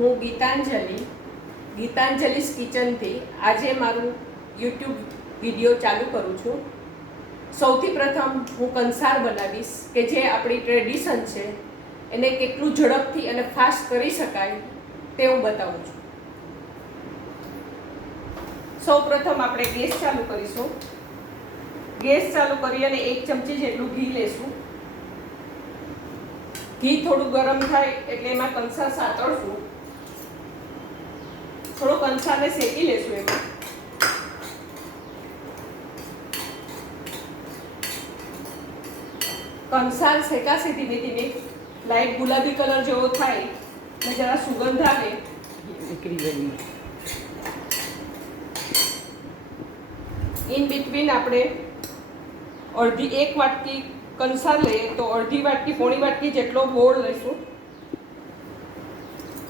હું ગીતાંજલિસ કિચનથી આજે મારું યુટ્યુબ વિડીયો ચાલુ કરું છું. સૌથી પ્રથમ હું કંસાર બનાવીશ કે જે આપણી ટ્રેડિશન છે એને કેટલું ઝડપથી અને ફાસ્ટ કરી શકાય તે હું બતાવું છું. સૌ પ્રથમ આપણે ગેસ ચાલુ કરીશું. ગેસ ચાલુ કરી અને 1 ચમચી જેટલું ઘી લેશું. ઘી થોડું ગરમ થાય એટલે એમાં કંસાર સાતળશું. થોડો કંસારને શેકી લેશું. એમાં કંસાર શેકાશે ધીમે ધીમે, લાઈટ ગુલાબી કલર જેવો થાય અને જરા સુગંધ આવે ઇન બિટવીન આપણે અડધી 1 વાટકી કંસાર લઈએ તો અડધી વાટકી પોણી વાટકી જેટલો ગોળ લઈશું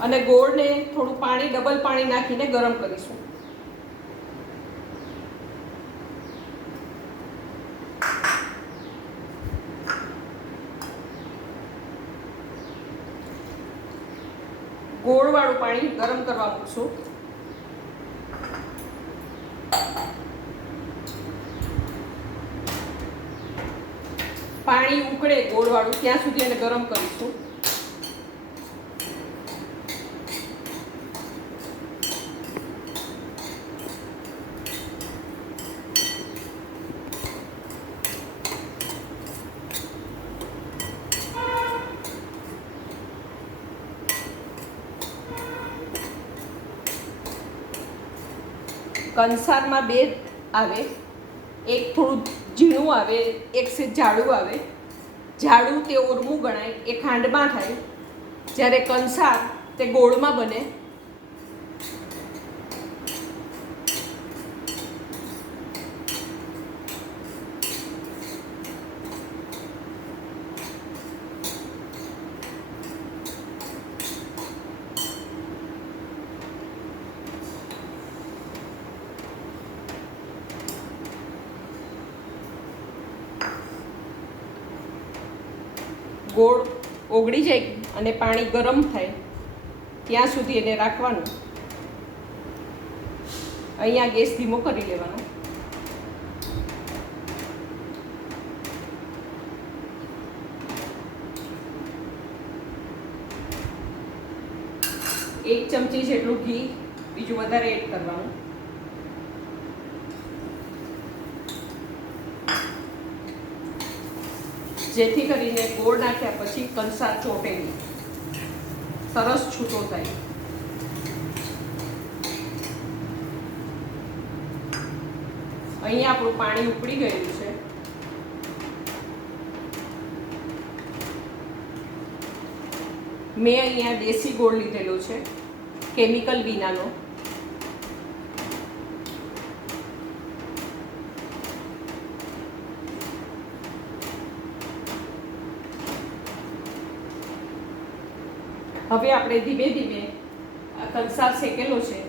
અને ગોળને થોડું પાણી ડબલ પાણી નાખીને ગરમ કરીશું. ગોળવાળું પાણી ગરમ કરવા મૂકશું. પાણી ઉકળે ગોળવાળું ત્યાં સુધી એને ગરમ કરીશું. કંસારમાં 2 આવે, એક થોડું ઝીણું આવે, એક સે જાડું આવે. જાડું તે ઓરમું ગણાય, એ ખાંડમાં થાય, જ્યારે કંસાર તે ગોળમાં બને. ગોળ ઓગળી જાય અને પાણી ગરમ થાય ત્યાં સુધી એને રાખવાનું. અહીંયા ગેસ ધીમો કરી લેવાનો. એક ચમચી જેટલું ઘી બીજું વધારે એડ કરવાનું. જેથી કરીને ગોળ નાખ્યા પછી કંસાર ચોટે નહીં, સરસ છૂટો થાય. અહીંયા આપણું પાણી ઉકળી ગયું છે. મેં અહીંયા દેશી ગોળ લીધેલો છે, કેમિકલ વિનાનો. હવે આપણે ધીમે ધીમે કંસાર શેકેલો છે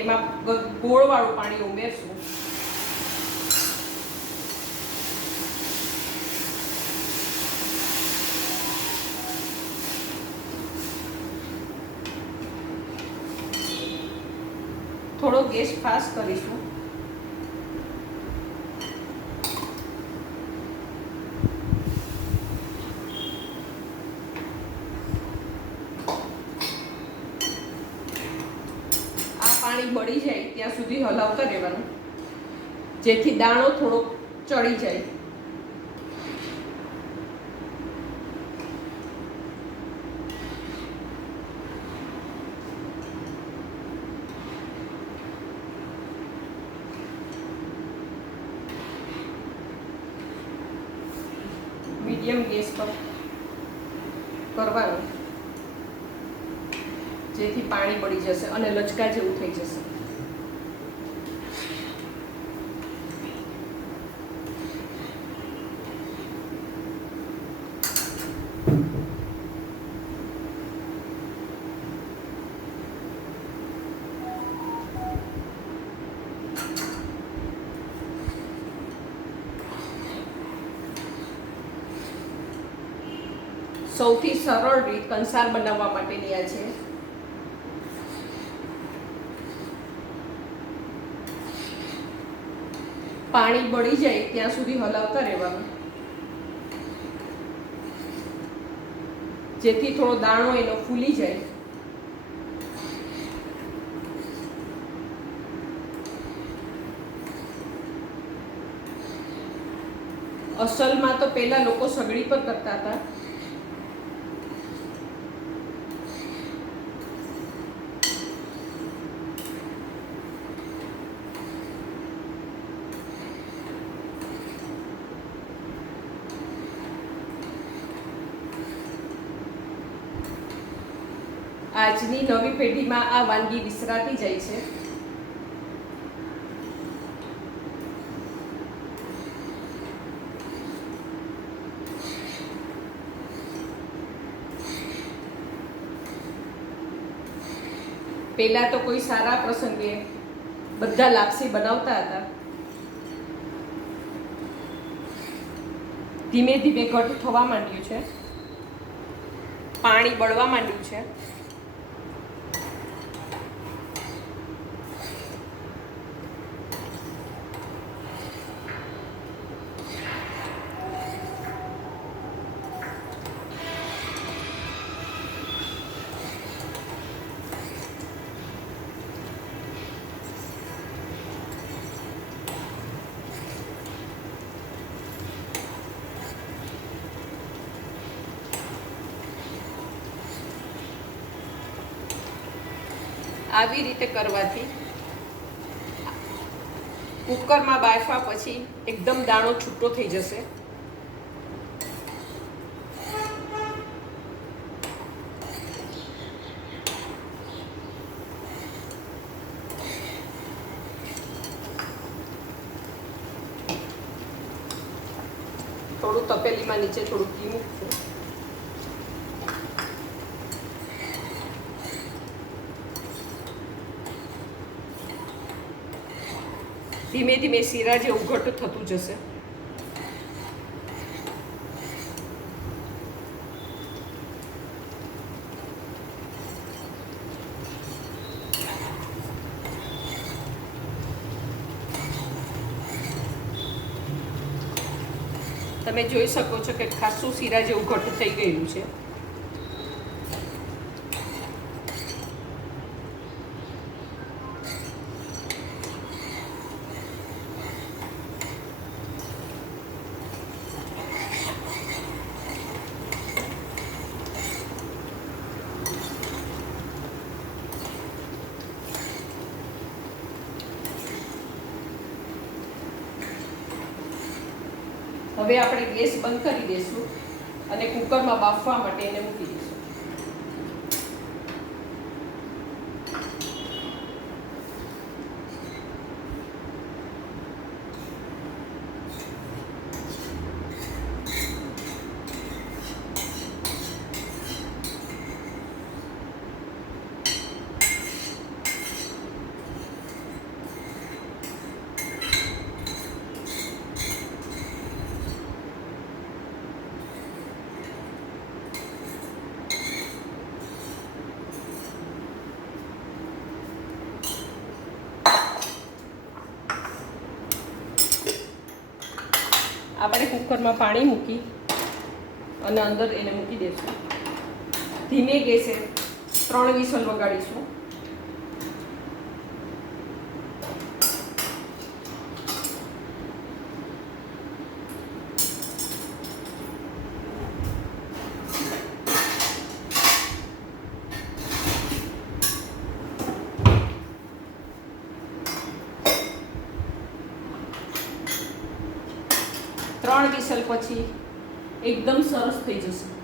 એમાં ગોળવાળું પાણી ઉમેરશું. થોડો ગેસ ફાસ્ટ કરીશું. પાણી બળી જાય ત્યાં સુધી હલાવતા રહેવાનું, જેથી દાણો થોડો ચડી જાય. મીડિયમ ગેસ પર કરવાનું, જેથી પાણી બળી જશે અને લચકા જેવું થઈ જશે. સૌથી સરળ રીત કંસાર બનાવવા માટેની આ છે. પાણી બળી જાય ત્યાં સુધી હલાવતા રહેવાનું, જેથી થોડો દાણો એનો ફૂલી જાય. અસલમાં તો પહેલા લોકો સગડી પર કરતા હતા. આજની નવી પેઢીમાં આ વાનગી વિસરાતી જાય છે. પહેલા તો કોઈ સારા પ્રસંગે બધા લાપસી બનાવતા હતા. ધીમે ધીમે ઘટ થવા માંડ્યું છે, પાણી બળવા માંડ્યું છે. આવી રીતે કરવાથી કુકરમાં બાફવા પછી એકદમ દાણો છૂટો થઈ જશે. થોડું તપેલીમાં નીચે થોડું ઘી મૂકશું. ધીમે ધીમે શીરા જેવું ઘટ થતું જશે. તમે જોઈ શકો છો કે ખાસું શીરા જેવું ઘટ થઈ ગયેલું છે. હવે આપણે ગેસ બંધ કરી દઈશું અને કુકરમાં બાફવા માટે એને મૂકી દઈશું. આપણે કુકરમાં પાણી મૂકી અને અંદર એને મૂકી દઈશું. ધીમે ગેસે 3 વિસલ વગાડીશું. ત્રણ વિસલ પછી એકદમ સરસ થઈ જશે.